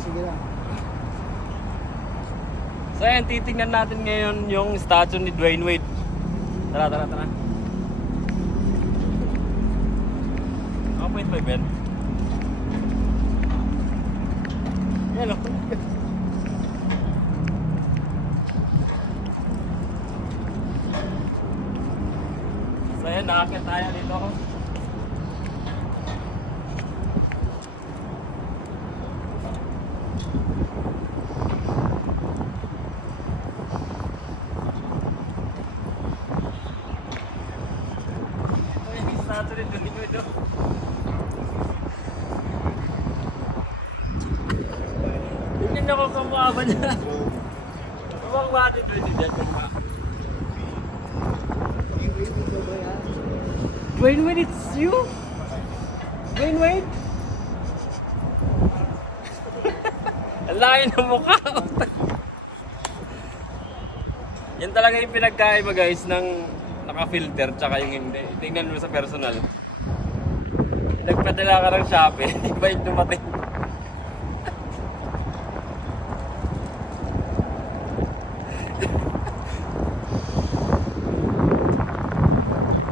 Sige lang. So ayan, titingnan natin ngayon yung statue ni Dwayne Wade. Tara, tara, tara. Wait ba, Ben? Yan o. So ayan, nakakit tayo dito. Ito yung statue ni Dwayne Wade. Tingnan ako kamukha ba niya? Kamukha ba ni Dwayne Wade? Dwayne Wade, it's you? Dwayne Wade? Ang laki ng mukha. Yan talaga yung pinagkaiba guys ng naka-filter tsaka yung hindi. Tingnan mo sa personal. Nagpadala ka ng Shopee, iba yung dumating.